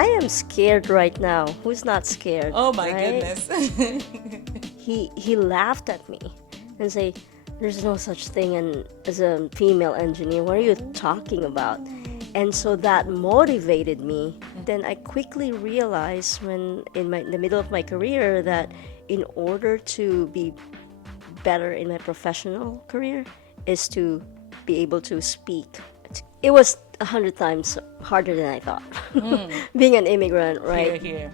I am scared right now. Who's not scared? Oh my right? goodness. He laughed at me and say, "There's no such thing as a female engineer. What are you talking about?" And so that motivated me. Then I quickly realized when in the middle of my career that in order to be better in my professional career is to be able to speak. It was 100 times harder than I thought. Being an immigrant, right? Here.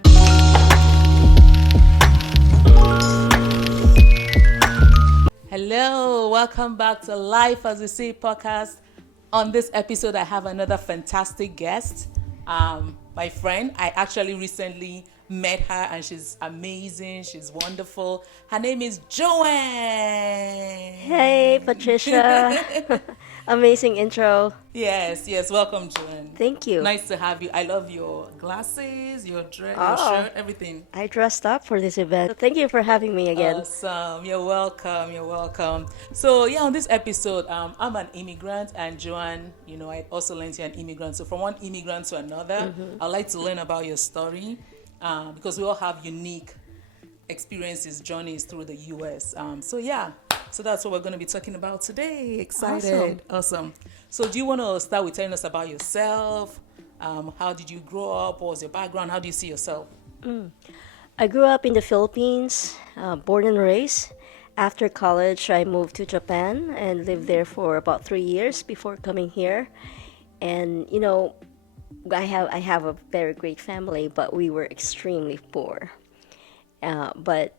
Hello, welcome back to Life as We See podcast. On this episode, I have another fantastic guest. My friend, I actually recently met her and she's amazing. She's wonderful. Her name is Jhoan. Hey, Patricia. Amazing intro. Yes, welcome, Jhoan. Thank you. Nice to have you. I love your glasses, your dress, your Oh. shirt, everything. I dressed up for this event. So thank you for having me again. Awesome. You're welcome. So yeah, on this episode, I'm an immigrant and Jhoan, I also learned you're an immigrant. So from one immigrant to another, I'd like to learn about your story because we all have unique experiences, journeys through the US. So that's what we're going to be talking about today. Excited. Awesome. So do you want to start with telling us about yourself? How did you grow up? What was your background? How do you see yourself? I grew up in the Philippines, born and raised. After college, I moved to Japan and lived there for about 3 years before coming here. And I have a very great family, but we were extremely poor. But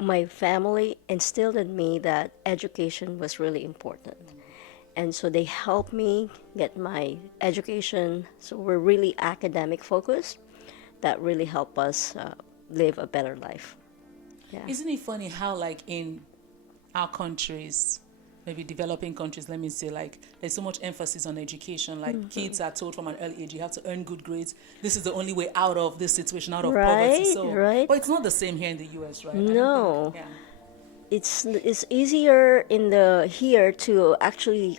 my family instilled in me that education was really important. And so they helped me get my education. So we're really academic focused. That really helped us live a better life. Yeah. Isn't it funny how, like, in our countries, maybe developing countries, let me say, like, there's so much emphasis on education. Like, kids are told from an early age, you have to earn good grades. This is the only way out of this situation, out of poverty. So, right. But it's not the same here in the US, right? No. It's easier here to actually,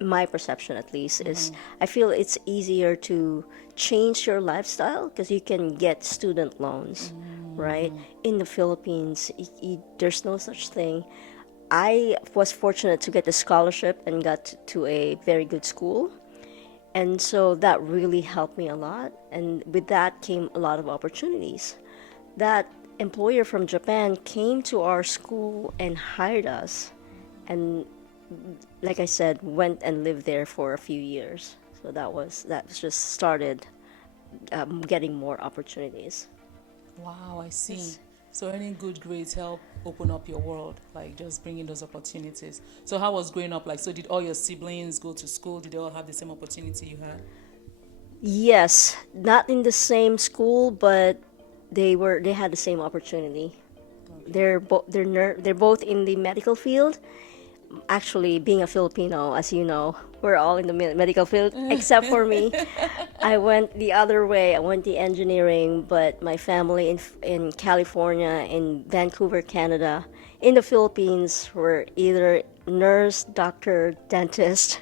my perception at least is I feel it's easier to change your lifestyle because you can get student loans, right? In the Philippines, there's no such thing. I was fortunate to get a scholarship and got to a very good school. And so that really helped me a lot. And with that came a lot of opportunities. That employer from Japan came to our school and hired us. And like I said, went and lived there for a few years. So that just started getting more opportunities. Wow, I see. So earning good grades help open up your world, like just bringing those opportunities. So how was growing up like? So did all your siblings go to school? Did they all have the same opportunity you had? Yes, not in the same school, but they had the same opportunity. They're both in the medical field. Actually, being a Filipino, as you know, we're all in the medical field except for me. I went the other way. I went the engineering, but my family in California, in Vancouver, Canada, in the Philippines were either nurse, doctor, dentist,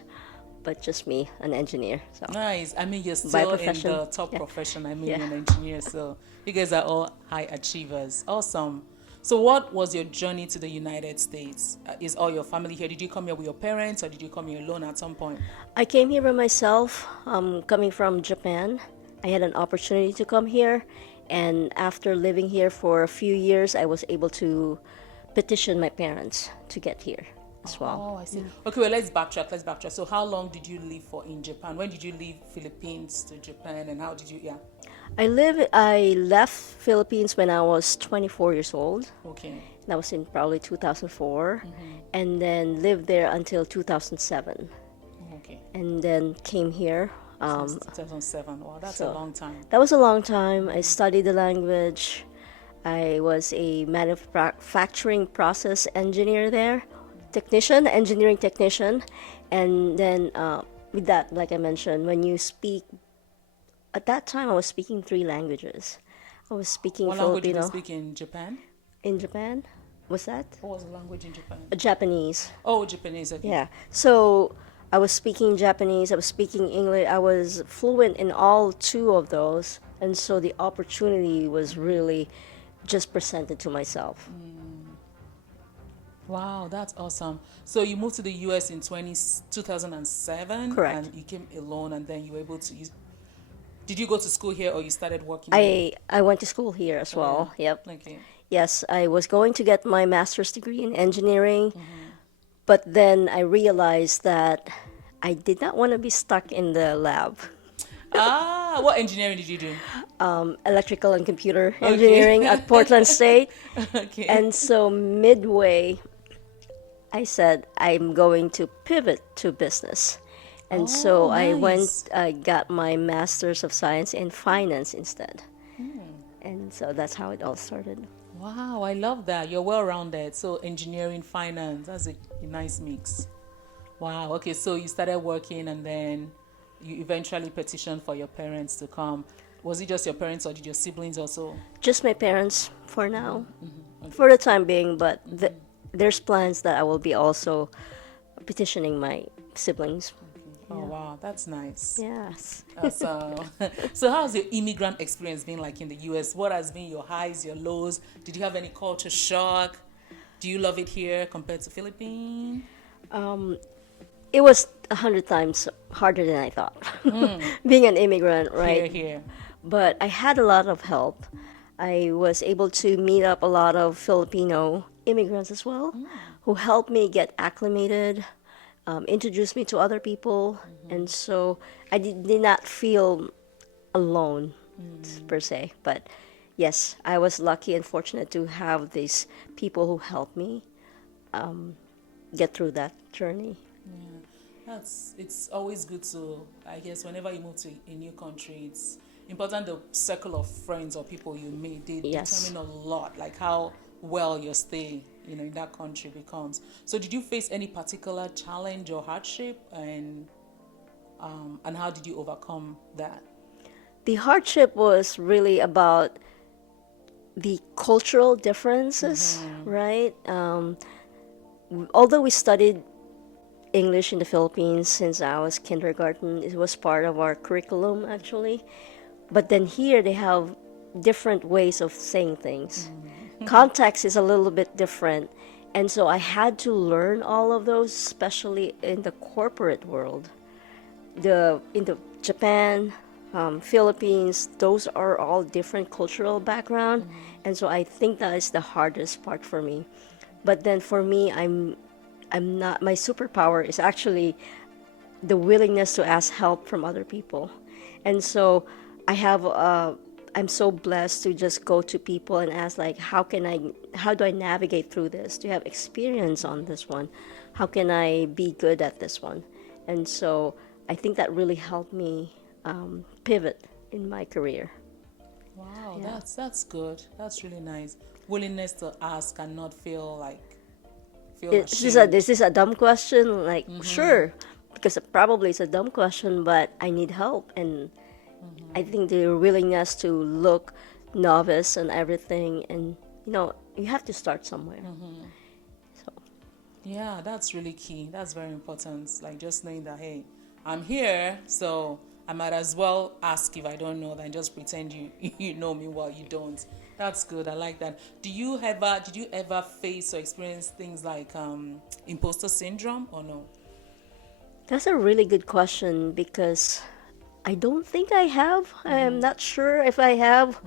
but just me, an engineer. So Nice. I mean, you're still in the top profession. I mean, you're an engineer, so you guys are all high achievers. Awesome. So what was your journey to the United States? Is all your family here? Did you come here with your parents or did you come here alone at some point? I came here by myself, coming from Japan. I had an opportunity to come here, and after living here for a few years, I was able to petition my parents to get here as well. Oh, I see. Okay, well, let's backtrack. So how long did you live for in Japan? When did you leave Philippines to Japan and how did you, I left Philippines when I was 24 years old. Okay. That was in probably 2004, and then lived there until 2007, Okay. and then came here. Since 2007. Wow, that's a long time. That was a long time. I studied the language. I was a manufacturing process engineer there, engineering technician, and then with that, like I mentioned, when you speak. At that time, I was speaking 3 languages. I was speaking What Filipino. language did you speak in Japan? In Japan? Was that? What was the language in Japan? Japanese. Oh, Japanese. Okay. Yeah. So I was speaking Japanese, I was speaking English, I was fluent in all two of those. And so the opportunity was really just presented to myself. Wow, that's awesome. So you moved to the US in 2007 Correct. and you came alone and then you were able to did you go to school here or you started working here? I went to school here as Oh yeah. well. Yep. Okay. Yes, I was going to get my master's degree in engineering, but then I realized that I did not want to be stuck in the lab. Ah, what engineering did you do? Electrical and computer Okay. engineering at Portland State. Okay. And so midway, I said, I'm going to pivot to business. And Oh, so nice. I got my Master's of Science in Finance instead. And so that's how it all started. Wow, I love that. You're well rounded. So engineering, finance, that's a nice mix. Wow. Okay, so you started working and then you eventually petitioned for your parents to come. Was it just your parents or did your siblings also? Just my parents for now, for the time being, but there's plans that I will be also petitioning my siblings. Oh wow, that's nice. Yes. So, so how's your immigrant experience been like in the US? What has been your highs, your lows? Did you have any culture shock? Do you love it here compared to Philippines? It was 100 times harder than I thought, being an immigrant, right? Here. But I had a lot of help. I was able to meet up a lot of Filipino immigrants as well, who helped me get acclimated, introduced me to other people, and so I did not feel alone per se. But yes, I was lucky and fortunate to have these people who helped me get through that journey. It's always good to, I guess, whenever you move to a new country, it's important the circle of friends or people you meet. They Yes. determine a lot, like how well your stay, in that country becomes. So, did you face any particular challenge or hardship, and how did you overcome that? The hardship was really about the cultural differences, right? Although we studied English in the Philippines since I was kindergarten, it was part of our curriculum actually. But then here they have different ways of saying things. Context is a little bit different. And so I had to learn all of those, especially in the corporate world. In the Japan, Philippines, those are all different cultural background, and so I think that is the hardest part for me. But then for me, I'm not, my superpower is actually the willingness to ask help from other people, and so I have I'm so blessed to just go to people and ask like how do I navigate through this? Do you have experience on this one? How can I be good at this one? And so I think that really helped me pivot in my career. Wow, Yeah. that's good. That's really nice. Willingness to ask and not feel Is ashamed. this a dumb question? Like, sure, because probably it's a dumb question, but I need help. And I think the willingness to look novice and everything, and you have to start somewhere. So, Yeah, that's really key. That's very important. Like just knowing that, hey, I'm here, so I might as well ask if I don't know than just pretend you you know me while you don't. That's good. I like that. Did you ever face or experience things like imposter syndrome or no? that's a really good question because I don't think I have. I'm not sure if I have.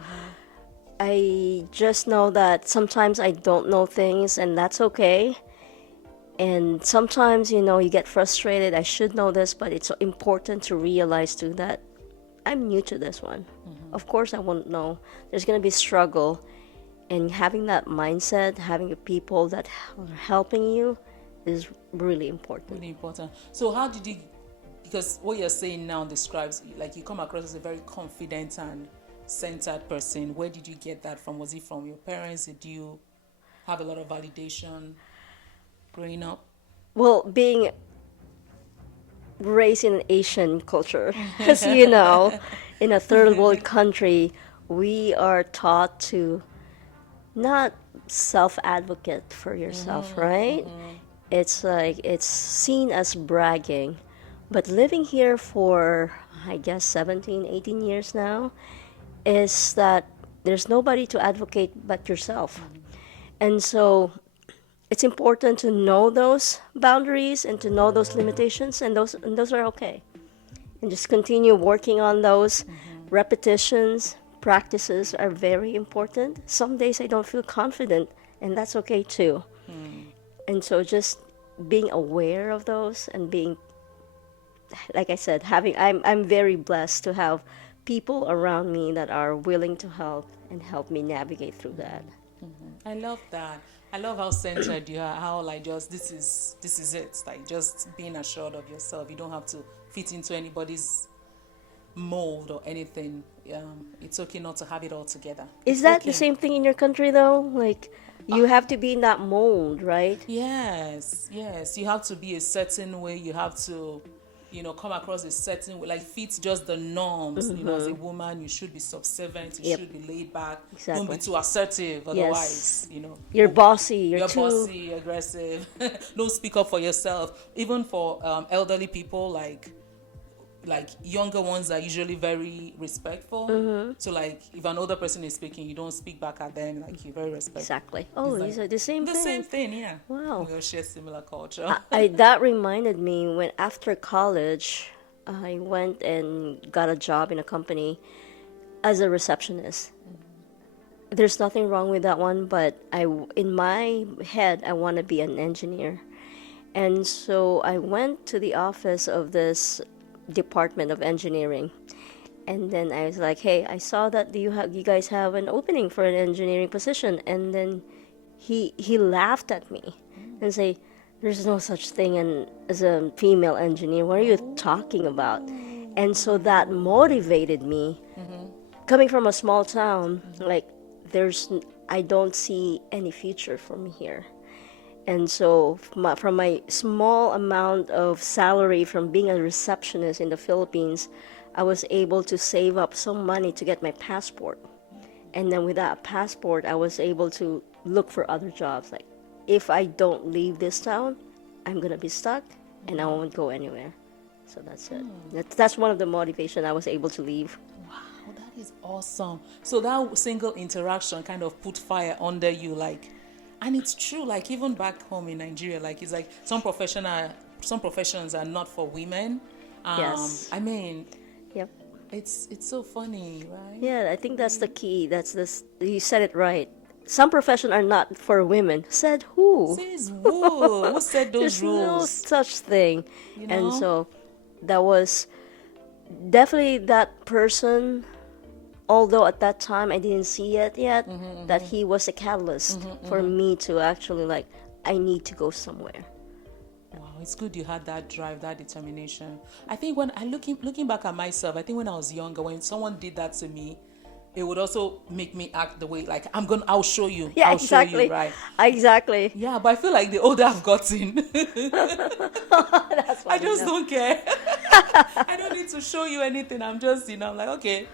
I just know that sometimes I don't know things, and that's okay. And sometimes, you get frustrated. I should know this, but it's important to realize too that I'm new to this one. Of course, I won't know. There's going to be struggle. And having that mindset, having people that are helping you is really important. Really important. So how did you, because what you're saying now describes like you come across as a very confident and centered person. Where did you get that from? Was it from your parents? Did you have a lot of validation growing up? Well, being raised in an Asian culture, as you know, in a third world country, we are taught to not self advocate for yourself, right? It's like it's seen as bragging. But living here for, I guess, 17, 18 years now, is that there's nobody to advocate but yourself. And so it's important to know those boundaries and to know those limitations, and those are okay. And just continue working on those. Repetitions, practices are very important. Some days I don't feel confident, and that's okay too. And so just being aware of those and being, like I said, I'm very blessed to have people around me that are willing to help and help me navigate through that. I love that. I love how centered you are. How like just this is it. Like just being assured of yourself. You don't have to fit into anybody's mold or anything. It's okay not to have it all together. Is It's that okay. the same thing in your country though? Like you have to be in that mold, right? Yes, yes. You have to be a certain way. You have to, come across a certain way. Like fit just the norms. As a woman, you should be subservient. You Yep. should be laid back. Exactly. Don't be too assertive. Otherwise, You're bossy. You're you're too. bossy, aggressive. Don't speak up for yourself. Even for elderly people, like younger ones are usually very respectful. So like if an older person is speaking, you don't speak back at them. Like you're very respectful. Exactly. Oh, It's these like are the same the thing. same thing, yeah. Wow. We all share similar culture. That reminded me when after college, I went and got a job in a company as a receptionist. There's nothing wrong with that one, but in my head, I want to be an engineer. And so I went to the office of this department of engineering. And then I was like, "Hey, I saw that you guys have an opening for an engineering position." And then he laughed at me and say, "There's no such thing as a female engineer. What are you talking about?" And so that motivated me. Coming from a small town, like I don't see any future for me here. And so from my small amount of salary from being a receptionist in the Philippines, I was able to save up some money to get my passport. And then with that passport, I was able to look for other jobs. Like, if I don't leave this town, I'm going to be stuck and I won't go anywhere. So that's it. That's one of the motivation I was able to leave. Wow, that is awesome. So that single interaction kind of put fire under you, like, and it's true. Like even back home in Nigeria, like it's like some professions are not for women. Yes. I mean, Yep. it's so funny, right? Yeah, I think that's the key. That's this. You said it right. Some professions are not for women. Said who? Says who? Who said those There's no rules? such thing. You And know? so that was definitely that person, although at that time I didn't see it yet, that he was a catalyst for me to actually like, I need to go somewhere. Wow, it's good you had that drive, that determination. I think when I looking back at myself, I think when I was younger, when someone did that to me, it would also make me act the way like I'll show you. Yeah, I'll exactly. show you, right? Exactly. Yeah, but I feel like the older I've gotten, That's why I just know. don't care. I don't need to show you anything. I'm just, I'm like, okay.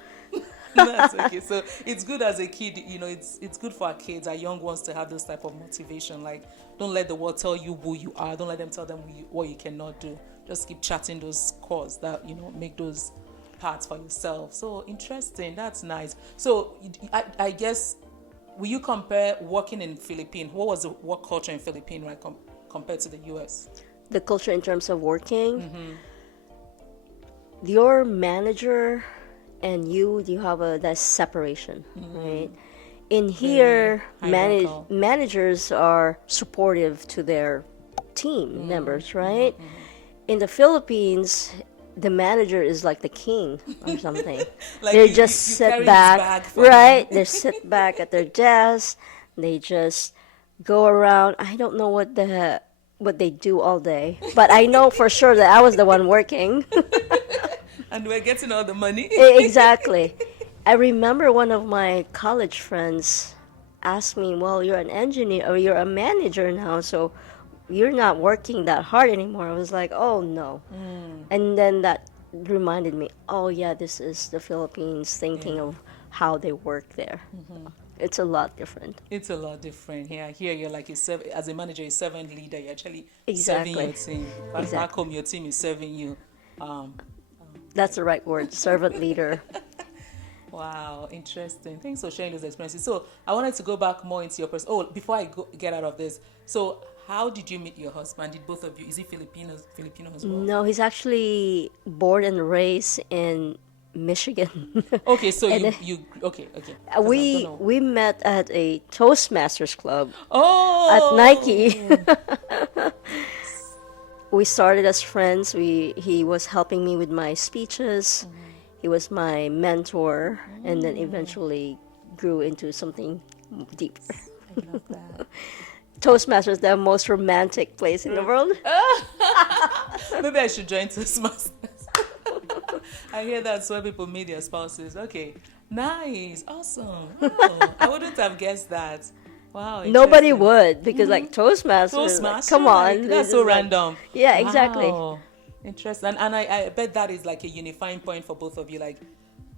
That's okay. So it's good as a kid, it's good for our kids, our young ones to have this type of motivation. Like, don't let the world tell you who you are. Don't let them tell them what you cannot do. Just keep chatting those cores that, make those parts for yourself. So interesting. That's nice. So I guess, will you compare working in Philippines? What was the work culture in Philippines, right, compared to the US? The culture in terms of working, your manager and you have that separation, right? In here, hierarchical. managers are supportive to their team members, right? In the Philippines, the manager is like the king or something. Like They you just carry sit his back, bag for right? him. They sit back at their desk. They just go around. I don't know what they do all day, but I know for sure that I was the one working. And we're getting all the money. Exactly. I remember one of my college friends asked me, "Well, you're an engineer or you're a manager now, so you're not working that hard anymore." I was like, "Oh no." And then that reminded me, "Oh yeah, this is the Philippines thinking of how they work there." It's a lot different. It's a lot different here. Here you're like as a manager, a servant leader. You're actually Exactly. serving your team. Back Exactly. home, your team is serving you. That's the right word, servant leader. Wow, interesting. Thanks for sharing those experiences. So I wanted to go back more into your person. Oh, before get out of this, so how did you meet your husband? Did both of you? Is he Filipino as well? No, he's actually born and raised in Michigan. Okay, so And okay. Because I was gonna. we met at a Toastmasters club at Nike. Oh, We started as friends. He was helping me with my speeches. He was my mentor, and then eventually grew into something deeper. I love that. Toastmasters, the most romantic place in the world. Maybe I should join Toastmasters. I hear that's where people meet their spouses. Okay, nice, awesome. Wow. I wouldn't have guessed that. Wow, Nobody interesting. would, because like Toastmasters, Toastmaster, come like, on, that's this so is like- random. yeah, exactly. Wow. Interesting. And I bet that is like a unifying point for both of you. Like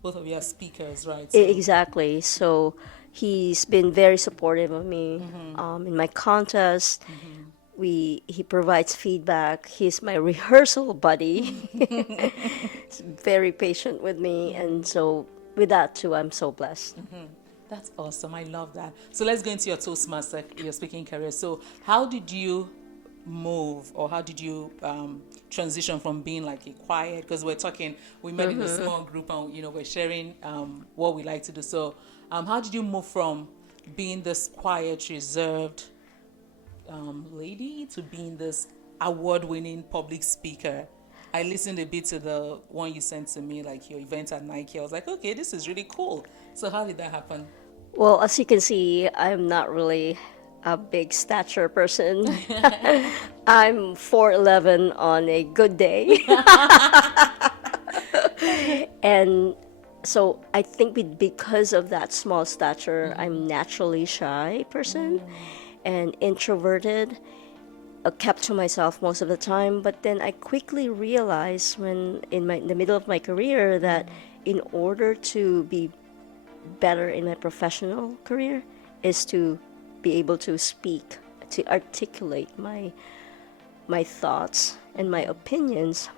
both of you are speakers, right? So, Exactly. So he's been very supportive of me in my contest. He provides feedback. He's my rehearsal buddy. He's very patient with me, and so with that too, I'm so blessed. that's awesome. I love that. So let's go into your Toastmaster, your speaking career. So how did you move, or how did you transition from being like a quiet, because we met in a small group, and we're sharing what we like to do. So how did you move from being this quiet, reserved lady to being this award-winning public speaker? I listened a bit to the one you sent to me, like your event at Nike. I was like, okay, this is really cool. So how did that happen? Well, as you can see, I'm not really a big stature person. I'm 4'11" on a good day. And so I think because of that small stature, I'm naturally shy person and introverted, kept to myself most of the time. But then I quickly realized when in the middle of my career that in order to be better in my professional career is to be able to speak, to articulate my thoughts and my opinions.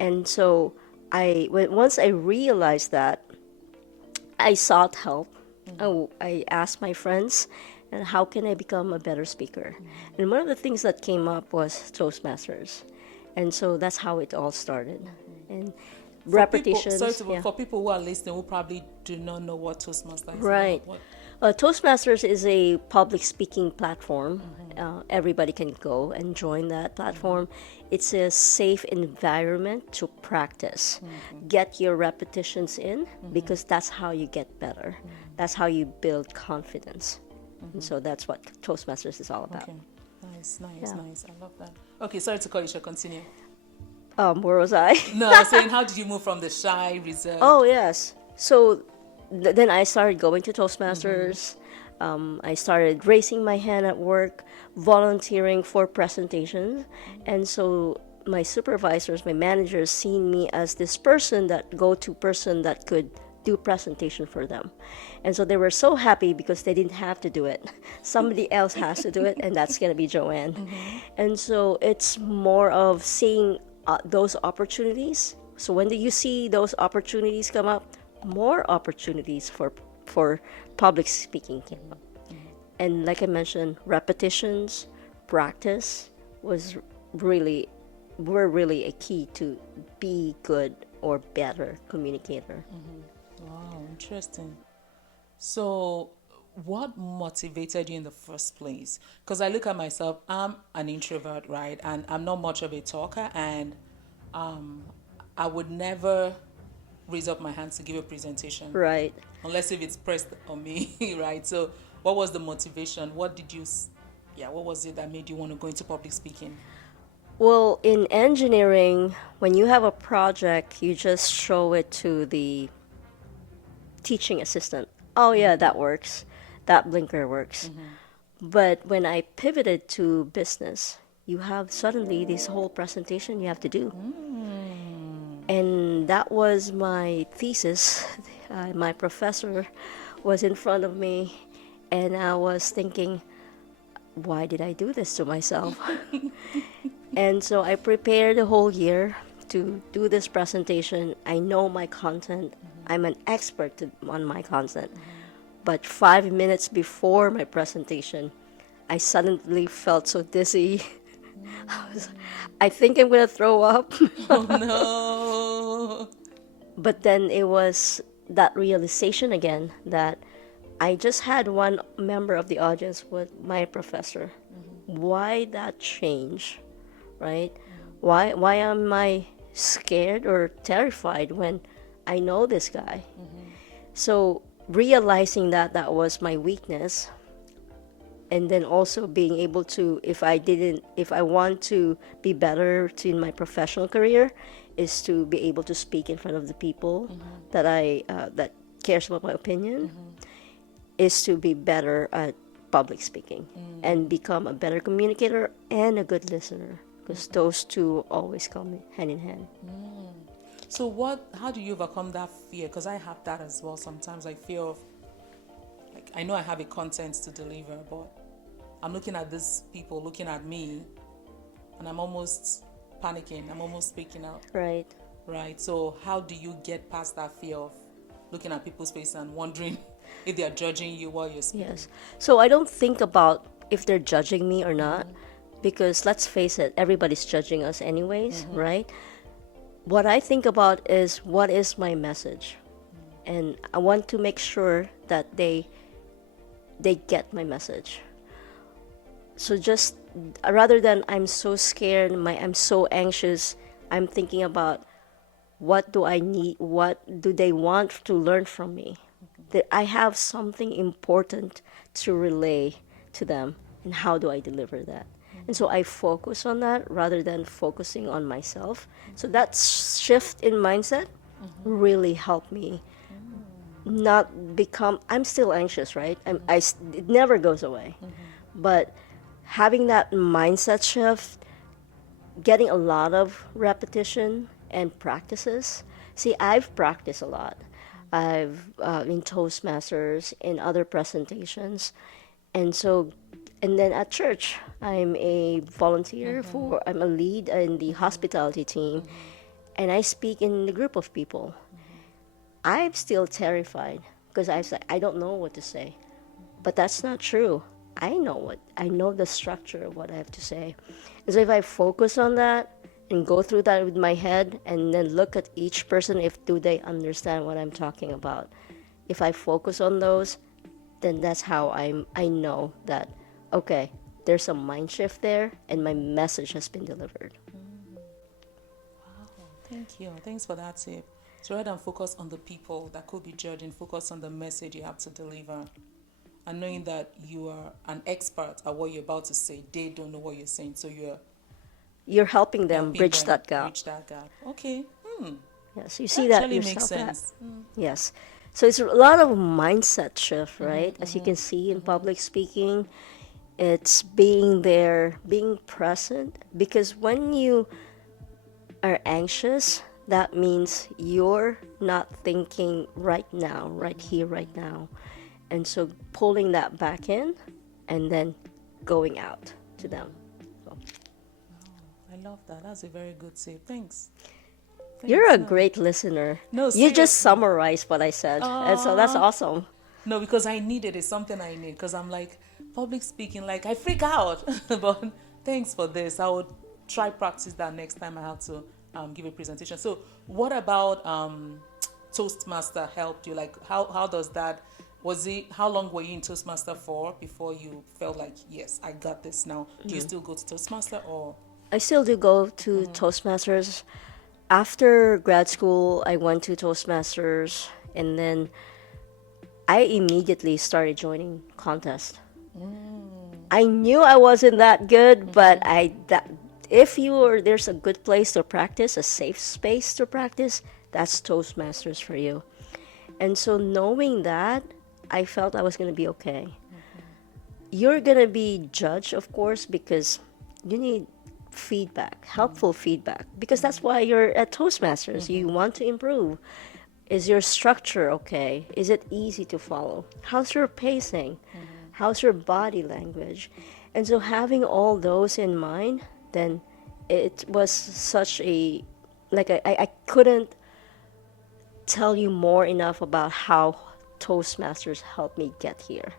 And so once I realized that, I sought help. I asked my friends, and how can I become a better speaker? And one of the things that came up was Toastmasters. And so that's how it all started. And repetitions. For people who are listening who probably do not know what Toastmaster is. Right. Toastmasters is a public speaking platform. Everybody can go and join that platform. It's a safe environment to practice. Get your repetitions in, because that's how you get better. That's how you build confidence. And so that's what Toastmasters is all about. Okay. Nice. I love that. Okay, sorry to cut you short. Continue. Where was I? No, I was saying, how did you move from the shy, reserved? Oh, yes. So then I started going to Toastmasters. I started raising my hand at work, volunteering for presentations. And so my supervisors, my managers, seen me as this go-to person that could do presentation for them. And so they were so happy because they didn't have to do it. Somebody else has to do it, and that's going to be Jhoan. And so it's more of seeing those opportunities. So when do you see those opportunities come up? More opportunities for public speaking came up. And like I mentioned, repetitions, practice were really a key to be good or better communicator. Wow, interesting. So what motivated you in the first place? Because I look at myself, I'm an introvert, right? And I'm not much of a talker, and I would never raise up my hands to give a presentation. Right. Unless if it's pressed on me, right? So what was the motivation? What was it that made you want to go into public speaking? Well, in engineering, when you have a project, you just show it to the teaching assistant. Oh yeah, that works. That blinker works. But when I pivoted to business, you have suddenly this whole presentation you have to do. And that was my thesis. My professor was in front of me, and I was thinking, why did I do this to myself? And so I prepared a whole year to do this presentation. I know my content. I'm an expert on my content. But 5 minutes before my presentation, I suddenly felt so dizzy. I think I'm gonna throw up. Oh no. But then it was that realization again that I just had one member of the audience with my professor. Why that change, right? Why am I scared or terrified when I know this guy? So realizing that that was my weakness, and then also being able to, if I want to be better in my professional career, is to be able to speak in front of the people that that cares about my opinion, is to be better at public speaking and become a better communicator and a good listener, because those two always come hand in hand. So how do you overcome that fear? Because I have that as well. Sometimes I feel like I know I have a content to deliver, but I'm looking at these people looking at me, and I'm almost panicking. I'm almost speaking out. Right. Right. So how do you get past that fear of looking at people's face and wondering if they are judging you while you're speaking? Yes. So I don't think about if they're judging me or not, because let's face it, everybody's judging us anyways, right? What I think about is, what is my message? And I want to make sure that they get my message. So just rather than I'm so scared, I'm so anxious, I'm thinking about what do I need, what do they want to learn from me? That I have something important to relay to them, and how do I deliver that? And so I focus on that rather than focusing on myself. So that shift in mindset really helped me not become, I'm still anxious, right? It never goes away. But having that mindset shift, getting a lot of repetition and practices. See, I've practiced a lot. I've in Toastmasters, in other presentations, and so, and then at church, I'm a volunteer I'm a lead in the hospitality team, and I speak in the group of people. I'm still terrified because I don't know what to say, but that's not true. I know the structure of what I have to say. And so if I focus on that and go through that with my head, and then look at each person, if do they understand what I'm talking about. If I focus on those, then that's how I know that, okay, there's a mind shift there and my message has been delivered. Wow, thank you. Thanks for that tip. So rather than focus on the people that could be judging, focus on the message you have to deliver. And knowing that you are an expert at what you're about to say, they don't know what you're saying, so You're helping them helping bridge them that gap. bridge that gap. Okay. Yes, you see That that actually makes yourself. sense. Yes. So it's a lot of mindset shift, right? As you can see in public speaking, it's being there, being present. Because when you are anxious, that means you're not thinking right now, right here, right now. And so pulling that back in and then going out to them. So, I love that. That's a very good tip. Thanks. you're a No. great listener. No, You just seriously. summarized what I said. And so that's awesome. No, because I need it. It's something I need. Because I'm like, public speaking, like, I freak out. But thanks for this. I would try practice that next time I have to give a presentation. So what about Toastmaster helped you? Like, how does that, how long were you in Toastmaster for before you felt like, yes, I got this now? Do you still go to Toastmaster or? I still do go to Toastmasters. After grad school, I went to Toastmasters, and then I immediately started joining contests. I knew I wasn't that good, but there's a good place to practice, a safe space to practice, that's Toastmasters for you. And so knowing that, I felt I was going to be okay. You're going to be judged, of course, because you need feedback, helpful feedback, because that's why you're at Toastmasters. You want to improve. Is your structure okay? Is it easy to follow? How's your pacing? How's your body language? And so having all those in mind, then it was such a like I couldn't tell you more enough about how Toastmasters helped me get here.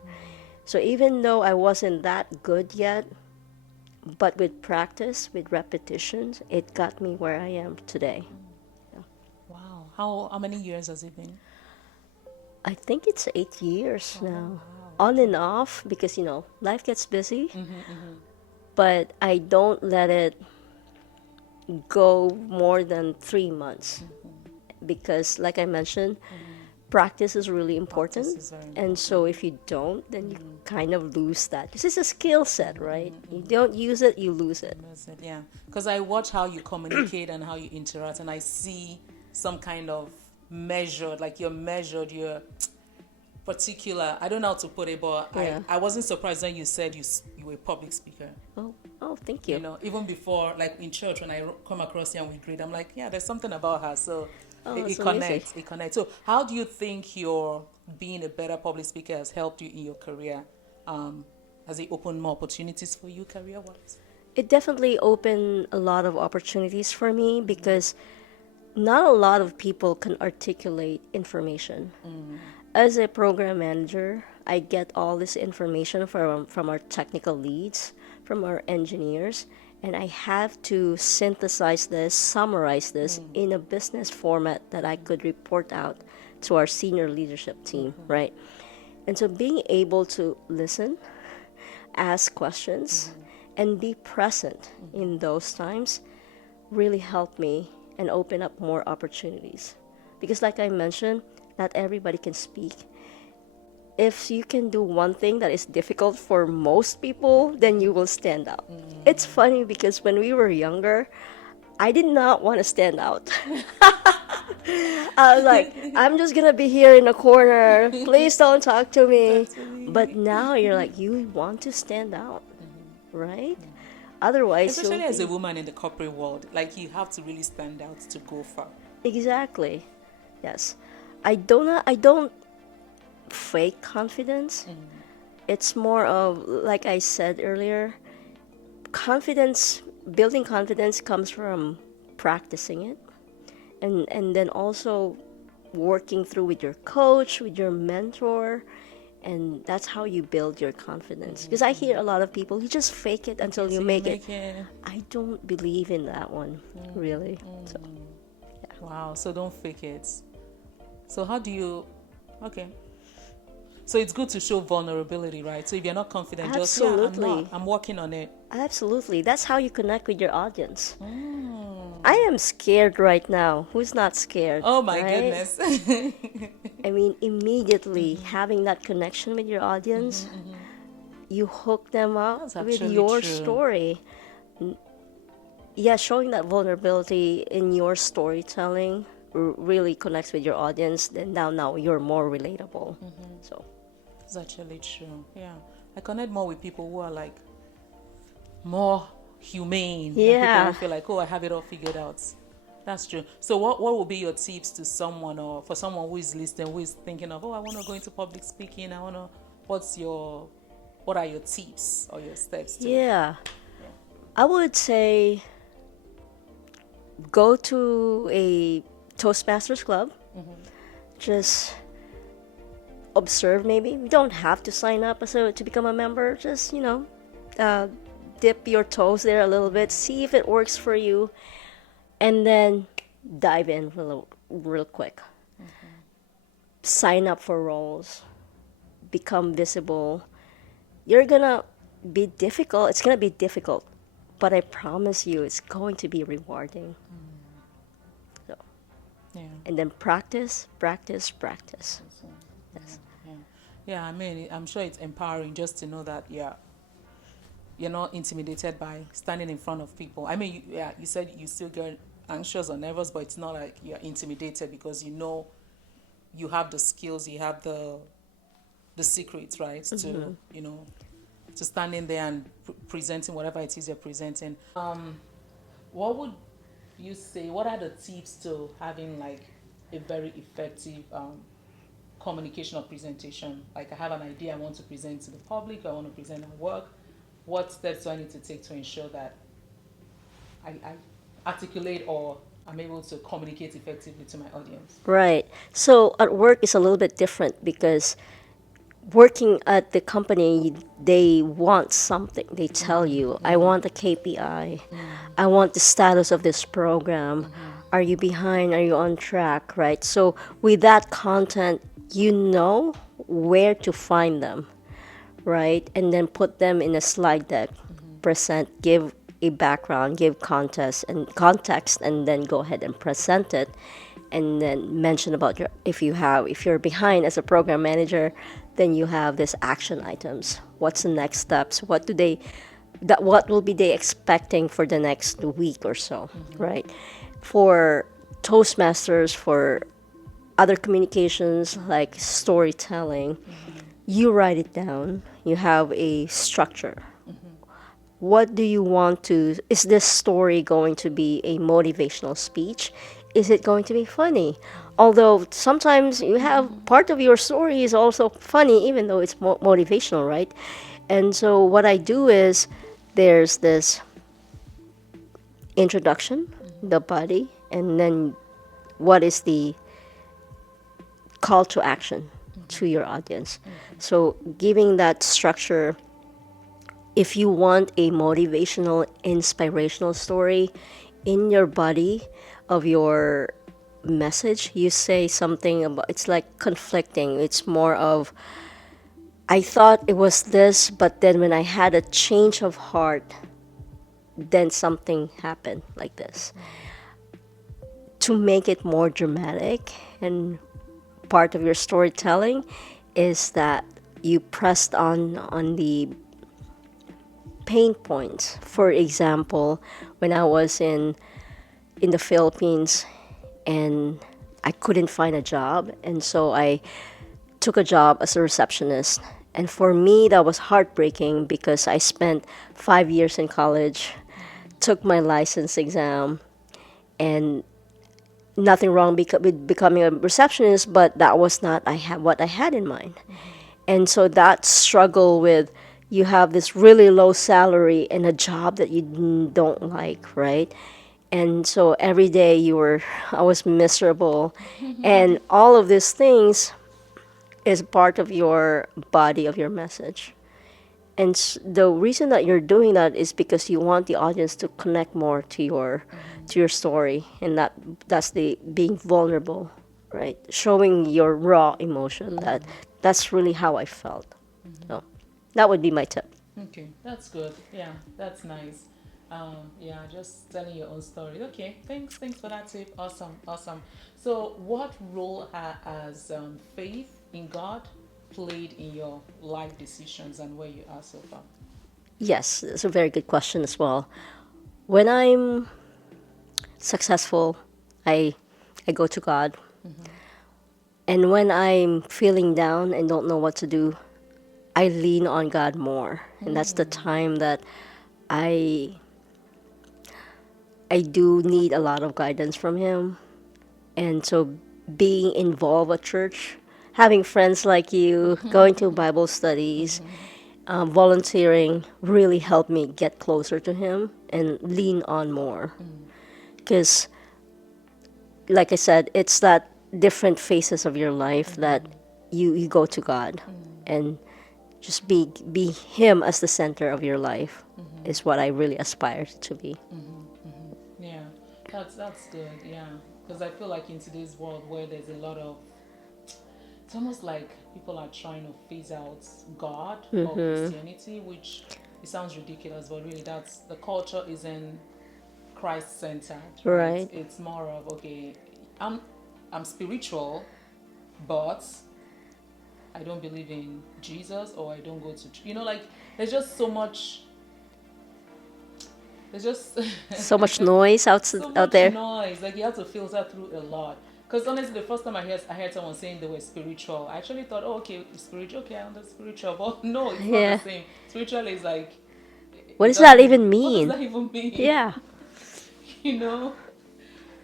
So even though I wasn't that good yet, but with practice, with repetitions, it got me where I am today. Wow. How many years has it been? I think it's 8 years Oh, now. wow. On Okay. and off because, life gets busy, Mm-hmm. but I don't let it go more than 3 months because, like I mentioned, practice is really Practice important. is very And important. so if you don't, then you kind of lose that. Because it's a skill set, right? You don't use it, you lose it. That's it, yeah. Because I watch how you communicate and how you interact, and I see some kind of measured, like you're measured, you're particular. I don't know how to put it, but Yeah. I wasn't surprised when you said you were a public speaker. Oh, thank You you. know, even before, like in church, when I come across you and we greet, I'm like, yeah, there's something about her. So Oh, it that's amazing. connects, it connects. So how do you think your being a better public speaker has helped you in your career? Um, has it opened more opportunities for you career-wise? It definitely opened a lot of opportunities for me because not a lot of people can articulate information. As a program manager, I get all this information from our technical leads, from our engineers, and I have to synthesize this, summarize this in a business format that I could report out to our senior leadership team, right? And so being able to listen, ask questions, and be present in those times really helped me and open up more opportunities. Because, like I mentioned, not everybody can speak. If you can do one thing that is difficult for most people, then you will stand out. It's funny because when we were younger, I did not want to stand out. I was like, I'm just gonna be here in the corner. Please don't talk to Talk me. to But me. now you're like, you want to stand out, right? Otherwise, you'll Especially as a be. woman in the corporate world, like you have to really stand out to go far. Exactly. Yes. I don't fake confidence. It's more of, like I said earlier, confidence, building confidence comes from practicing it, and then also working through with your coach, with your mentor, and that's how you build your confidence. Because I hear a lot of people, you just fake it Make until it you so you make it. make it. I don't believe in that one, really. So, Wow, so don't fake it. So how do you okay. So it's good to show vulnerability, right? So if you're not confident, just yeah, I'm not. absolutely. I'm working on it. Absolutely. That's how you connect with your audience. I Mm. am scared right now. Who's not scared, Oh my right? goodness. I mean, immediately having that connection with your audience, you hook them up That's with actually your true. story. Yeah, showing that vulnerability in your storytelling really connects with your audience. Then now you're more relatable. So, That's actually true. Yeah. I connect more with people who are like more humane than people who yeah. feel like, oh, I have it all figured out. That's true. So what would be your tips to someone or for someone who is listening, who is thinking of, oh, I want to go into public speaking. I want to, what are your tips or your steps to, Yeah. yeah. I would say go to a Toastmasters club. Just observe maybe. You don't have to sign up to become a member. Just, uh, dip your toes there a little bit, see if it works for you, and then dive in real quick. Sign up for roles, become visible. You're gonna be difficult. It's gonna be difficult, but I promise you, it's going to be rewarding. So, Yeah. and then practice, practice, practice. So, Yes. yeah. Yeah, I mean, I'm sure it's empowering just to know that, yeah, you're not intimidated by standing in front of people. I mean, yeah, you said you still get anxious or nervous, but it's not like you're intimidated because you know you have the skills, you have the secrets, right? To to standing there and presenting whatever it is you're presenting. What would you say? What are the tips to having like a very effective communication or presentation? Like I have an idea I want to present to the public, I want to present at work. What steps do I need to take to ensure that I articulate or I'm able to communicate effectively to my audience. Right. So at work is a little bit different because working at the company, they want something. They tell you, I want the KPI. I want the status of this program. Are you behind? Are you on track? Right. So with that content, you know where to find them, right? And then put them in a slide deck, present, give a background, give context, and then go ahead and present it, and then mention about your if you're behind as a program manager, then you have this action items. What's the next steps? What will be they expecting for the next week or so, right? For Toastmasters, for other communications like storytelling, you write it down. You have a structure. What do you want to? Is this story going to be a motivational speech? Is it going to be funny? Although sometimes you have part of your story is also funny, even though it's motivational, right? And so what I do is there's this introduction, the body, and then what is the call to action to your audience. So giving that structure, if you want a motivational, inspirational story in your body of your message, you say something about it's like conflicting. It's more of, I thought it was this, but then when I had a change of heart, then something happened like this. To make it more dramatic, and part of your storytelling is that you pressed on the pain points. For example, when I was in the Philippines and I couldn't find a job, and so I took a job as a receptionist. And for me, that was heartbreaking because I spent 5 years in college, took my license exam, and nothing wrong with becoming a receptionist, but that was not what I had in mind. And so that struggle with, you have this really low salary and a job that you don't like, right? And so every day I was miserable. And all of these things is part of your body of your message. And the reason that you're doing that is because you want the audience to connect more to your story, and that's the being vulnerable, right? Showing your raw emotion. That's really how I felt. So that would be my tip. Okay, that's good. Yeah, that's nice. Yeah, just telling your own story. Okay, thanks for that tip. Awesome, awesome. So, what role has faith in God played in your life decisions and where you are so far? Yes, it's a very good question as well. When I'm successful, I I go to God, and when I'm feeling down and don't know what to do, I lean on God more, and that's the time that I I do need a lot of guidance from Him. And so being involved at church, having friends like you, going to Bible studies, volunteering really helped me get closer to Him and lean on more. Because, like I said, it's that different phases of your life that you go to God, and just be Him as the center of your life is what I really aspire to be. Yeah, that's good. Yeah, because I feel like in today's world where there's a lot of, it's almost like people are trying to phase out God or Christianity, which it sounds ridiculous, but really that's the culture isn't Christ centered, right? Right. It's more of, okay, I'm I'm spiritual, but I don't believe in Jesus, or I don't go to like there's just so much, there's just So much noise so out much there. noise. Like you have to filter through a lot. Because honestly, the first time I heard someone saying they were spiritual, I actually thought, oh, okay, spiritual, okay, I understand spiritual, but no, it's not the Yeah. same. Spiritual is like, What it does that doesn't. even What does mean? that even mean? Yeah. you know?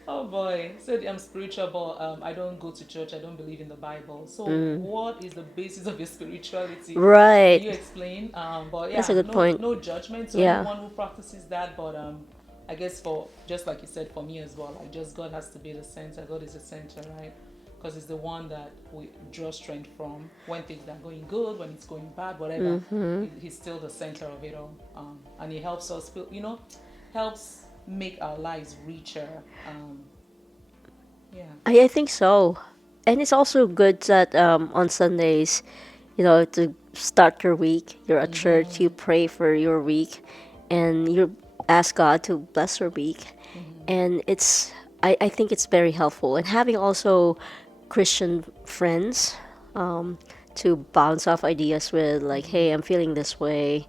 Oh boy, said I'm spiritual, but I don't go to church. I don't believe in the Bible. So, what is the basis of your spirituality? Can Right. you explain? But That's a yeah, good point. no judgment to Yeah. anyone who practices that. But I guess for just like you said, for me as well, like just God has to be the center. God is the center, right? Because it's the one that we draw strength from when things are going good, when it's going bad, whatever. He's still the center of it all, and He helps us feel, helps make our lives richer. Yeah. I think so. And it's also good that on Sundays, to start your week, you're at church, you pray for your week, and you ask God to bless your week. And I think it's very helpful. And having also Christian friends to bounce off ideas with, like, hey, I'm feeling this way.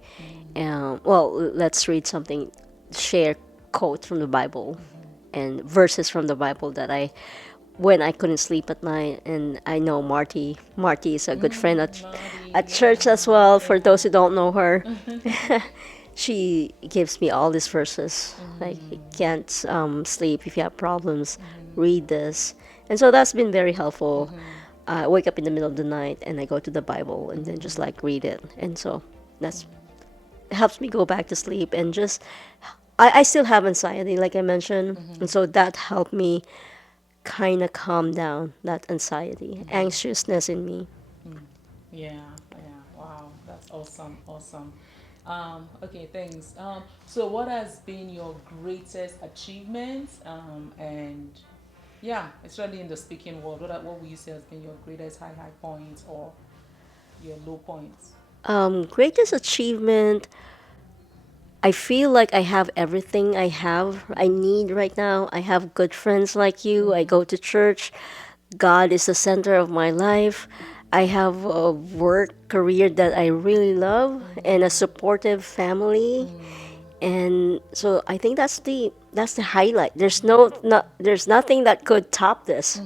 Well, let's read something, share quotes from the Bible and verses from the Bible that when I couldn't sleep at night. And I know Marty is a good friend Naughty, at church as yeah, well. For those yeah. who don't know her, she gives me all these verses. Like, you can't sleep if you have problems, read this. And so that's been very helpful. I wake up in the middle of the night and I go to the Bible and then just like read it. And so that's helps me go back to sleep. And just I still have anxiety, like I mentioned. And so that helped me kind of calm down that anxiety, anxiousness in me. Yeah, yeah. Wow, that's awesome, awesome. Okay, thanks. So what has been your greatest achievement? And yeah, especially in the speaking world, what would you say has been your greatest high points or your low points? Greatest achievement, I feel like I have everything I need right now. I have good friends like you. I go to church. God is the center of my life. I have a work career that I really love and a supportive family. And so I think that's the highlight. There's nothing that could top this.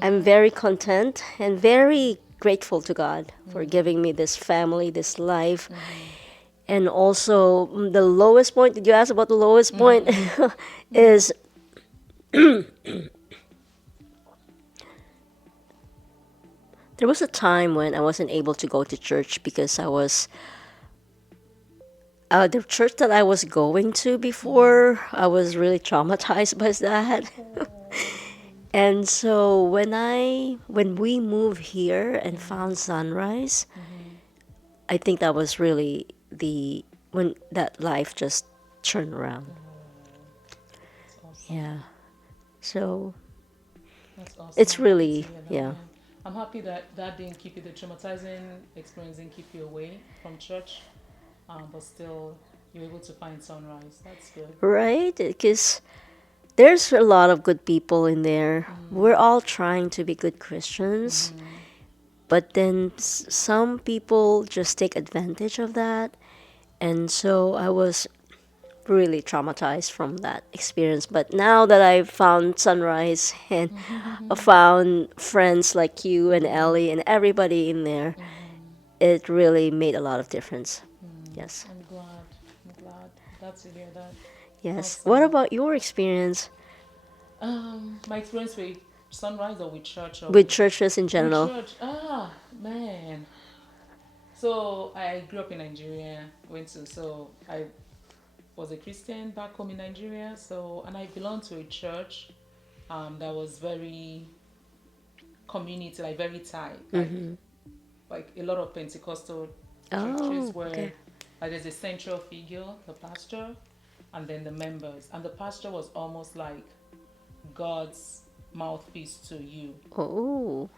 I'm very content and very grateful to God for giving me this family, this life. And also, the lowest point, did you ask about the lowest point? Is there was a time when I wasn't able to go to church because the church that I was going to before, I was really traumatized by that. And so when we moved here and found Sunrise, I think that was really the when that life just turned around. That's awesome. Yeah. So That's awesome. it's I'm happy to really, hear that, yeah. man. I'm happy that that didn't keep you, the traumatizing experience didn't keep you away from church, but still you're able to find sunrise. That's good. Right? Because there's a lot of good people in there. We're all trying to be good Christians, but then some people just take advantage of that. And so I was really traumatized from that experience. But now that I've found Sunrise and I found friends like you and Ellie and everybody in there, it really made a lot of difference. Yes. I'm glad. I'm glad. Glad to hear that. Yes. What Awesome. about your experience My experience with sunrise or with church or with churches in with general? church. Man. So I grew up in Nigeria. Went to so I was a Christian back home in Nigeria. So and I belonged to a church that was very community, like very tight, like a lot of Pentecostal churches Oh, where okay. there's a central figure, the pastor, and then the members, and the pastor was almost like God's mouthpiece to you. Oh,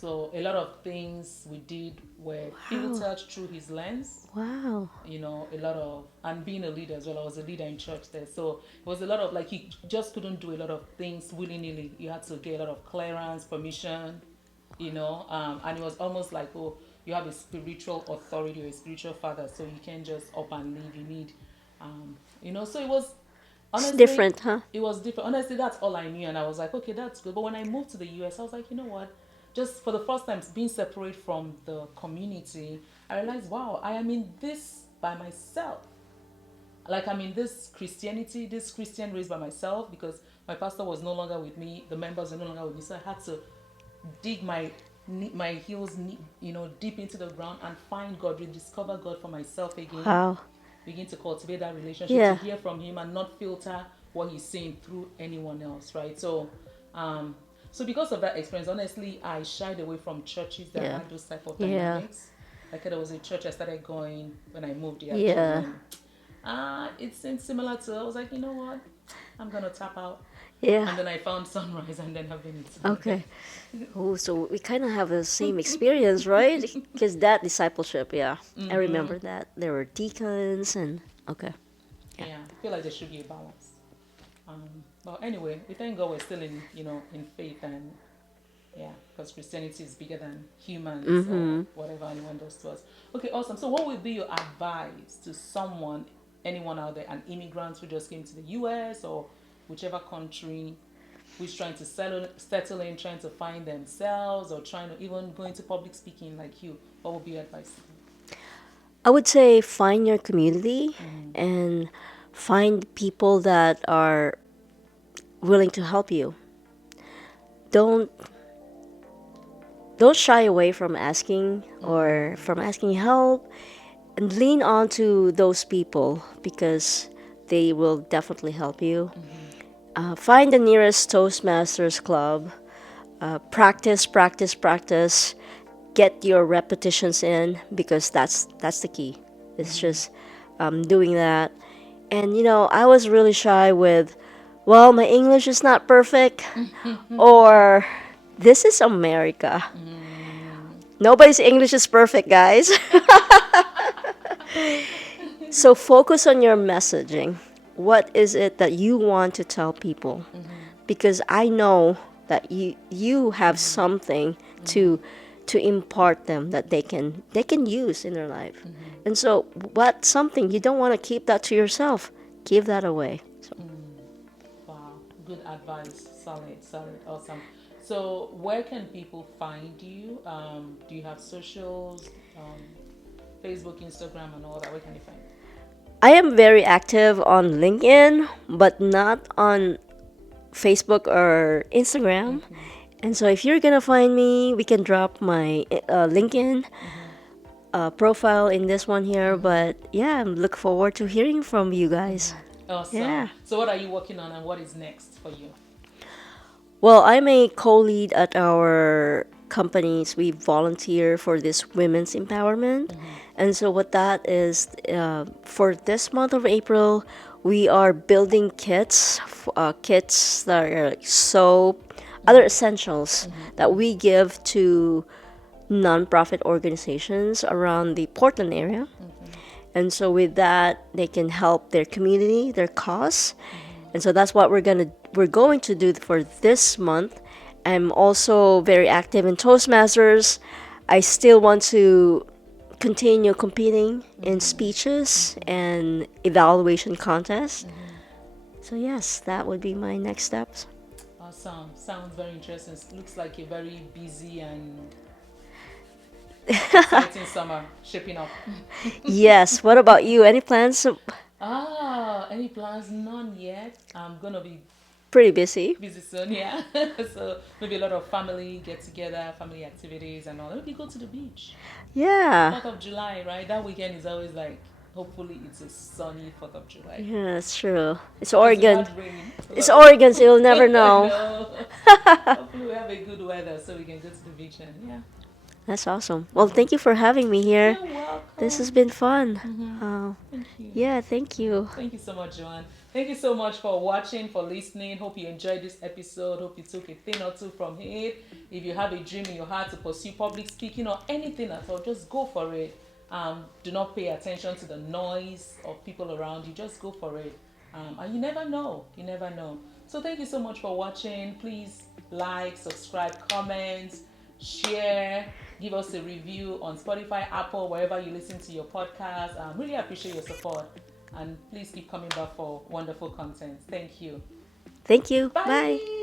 So a lot of things we did were wow. filtered through his lens. Wow. A lot of, and being a leader as well, I was a leader in church there, so it was a lot of, like, he just couldn't do a lot of things willy-nilly. You had to get a lot of clearance, permission, and it was almost like, oh, you have a spiritual authority or a spiritual father, so you can't just up and leave. You need, so it was, It's honestly, different, huh? it was different. Honestly, that's all I knew, and I was like, okay, that's good. But when I moved to the US, I was like, you know what, just for the first time being separate from the community, I realized, wow, I am in this by myself. Like, I'm in this Christianity, this Christian race by myself, because my pastor was no longer with me, the members were no longer with me, so I had to dig my heels, deep into the ground and find God, rediscover God for myself again, Wow. begin to cultivate that relationship, to Yeah. hear from Him and not filter what he's seeing through anyone else, right? Um, so because of that experience, honestly, I shied away from churches that Yeah. had those type of Yeah. dynamics. Like there was a church I started going when I moved here actually, Yeah. and it seemed similar to. I was like, you know what, I'm gonna tap out, Yeah. and then I found Sunrise, and then I've been into it. Okay. Oh, so we kind of have the same experience, right? Because that discipleship, yeah, I remember that there were deacons and okay, yeah, Yeah, I feel like there should be a balance. But anyway, we thank God we're still in, in faith and yeah, because Christianity is bigger than humans or whatever anyone does to us. Okay, awesome. So, what would be your advice to someone, anyone out there, an immigrant who just came to the US or whichever country, who's trying to settle in, trying to find themselves, or trying to even go into public speaking like you? What would be your advice? I would say find your community and find people that are willing to help you. Don't don't shy away from asking or from asking help and lean on to those people because they will definitely help you. Find the nearest Toastmasters club. Practice, practice, practice. Get your repetitions in because that's the key. It's just doing that. And I was really shy with, well, my English is not perfect, or this is America. Nobody's English is perfect, guys. So focus on your messaging. What is it that you want to tell people? Because I know that you have something to to impart them that they can use in their life. And so what something you don't want to keep that to yourself, give that away. So Wow, good advice. Solid, solid, awesome. So, where can people find you? Do you have socials, Facebook, Instagram, and all that? Where can they find you? I am very active on LinkedIn, but not on Facebook or Instagram. And so if you're gonna find me, we can drop my LinkedIn profile in this one here. But yeah, I look forward to hearing from you guys. Awesome. Yeah. So, what are you working on, and what is next for you? Well, I'm a co-lead at our companies. We volunteer for this women's empowerment. And so what that is, for this month of April, we are building kits that are like soap, other essentials that we give to nonprofit organizations around the Portland area. And so with that, they can help their community, their cause. And so that's what we're going to do for this month. I'm also very active in Toastmasters. I still want to continue competing in speeches and evaluation contests. So yes, that would be my next steps. Awesome. Sounds very interesting. Looks like a very busy and exciting summer shaping up. Yes. What about you? Any plans? Any plans? None yet. I'm gonna be Pretty busy. busy soon, yeah. So maybe a lot of family get together, family activities and all. Maybe go to the beach. Yeah. 4th of July, right? That weekend is always like, hopefully it's a sunny 4th of July. Yeah, that's true. It's Because we Oregon. had rain. It's Oregon, so you'll never know. No. Hopefully we have a good weather so we can go to the beach and yeah. That's awesome. Well, thank you for having me here. You're welcome. This has been fun. Thank you. Yeah, thank you. Thank you so much, Jhoan. Thank you so much for watching, for listening. Hope you enjoyed this episode. Hope you took a thing or two from it. If you have a dream in your heart to pursue public speaking or anything at all, just go for it. Do not pay attention to the noise of people around you. Just go for it. And you never know. You never know. So thank you so much for watching. Please like, subscribe, comment, share, give us a review on Spotify, Apple, wherever you listen to your podcast. Really appreciate your support. And please keep coming back for wonderful content. Thank you. Thank you. Bye. Bye.